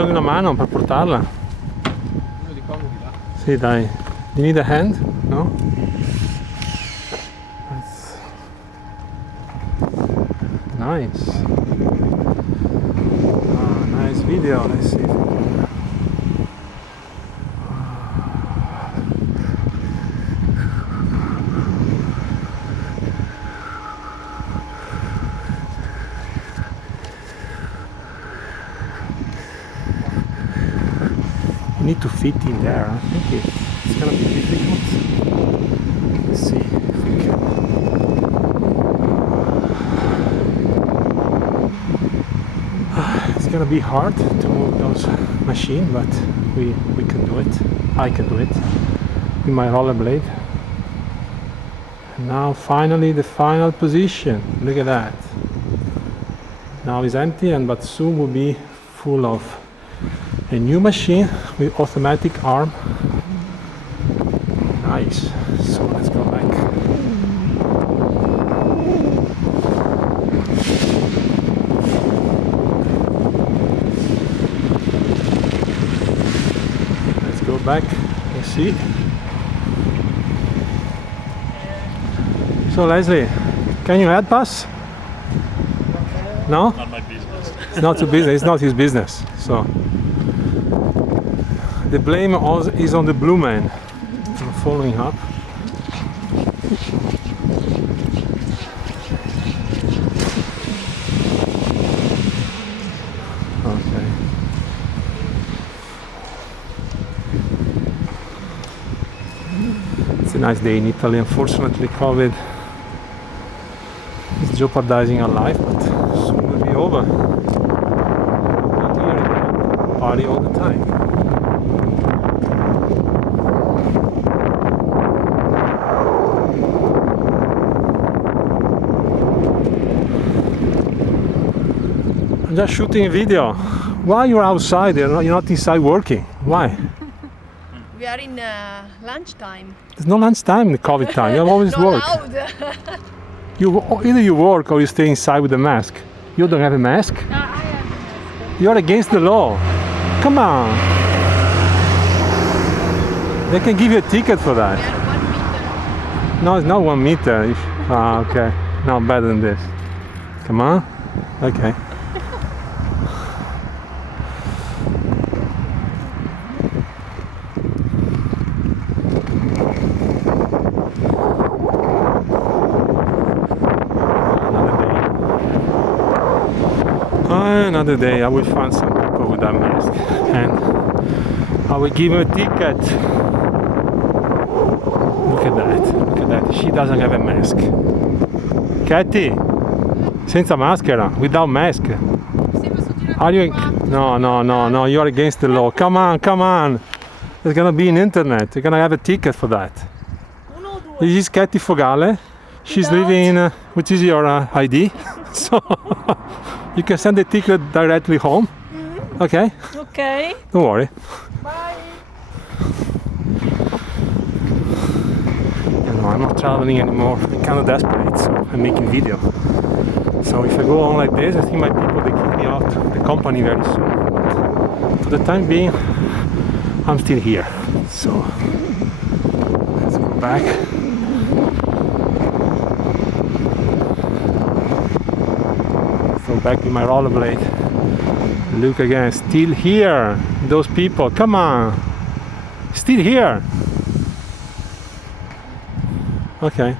bisogno di una mano per portarla. Io li cavo di là. Sì, dai. You need a hand? No? That's nice. Ah, nice video. Let's see if we can... You need to fit in there. I think it's gonna be difficult. Let's see if we can. It's gonna be hard to move those machines, but we can do it. I can do it with my rollerblade. And now finally the final position. Look at that. Now it's empty, but soon will be full of a new machine with automatic arm. Nice. So let's go back. Let's go back and see. So Leslie, can you help us? No? Not my business. It's not your business. It's not his business. So the blame is on the blue man. I'm following up. Okay. It's a nice day in Italy. Unfortunately, COVID is jeopardizing our life, but soon will be over. Not here again. Party all the time. I'm just shooting a video. Why you're outside? You're not inside working. Why? We are in lunchtime. There's no lunch time in the COVID time. You always Not work. allowed. Either you work or you stay inside with a mask. You don't have a mask? I have a mask. You're against the law. Come on. They can give you a ticket for We that. are 1 meter. No, it's not 1 meter. Okay. No, better than this. Come on. Okay. Another day I will find some people with that mask and I will give him a ticket. Look at that, she doesn't have a mask. Katy, senza maschera, without mask. Are you? No, you're against the law. Come on. There's gonna be an internet, you're gonna have a ticket for that. This is Katy Fogale. She's living in, which is your ID. So you can send the ticket directly home. Okay? Okay. Don't worry. Bye. No, I'm not traveling anymore. I'm kind of desperate, so I'm making video. So if I go on like this, I think my people, they kick me out of the company very soon. But for the time being, I'm still here. So let's go back. Back with my rollerblade. Look again, still here. Those people, come on, still here. Okay.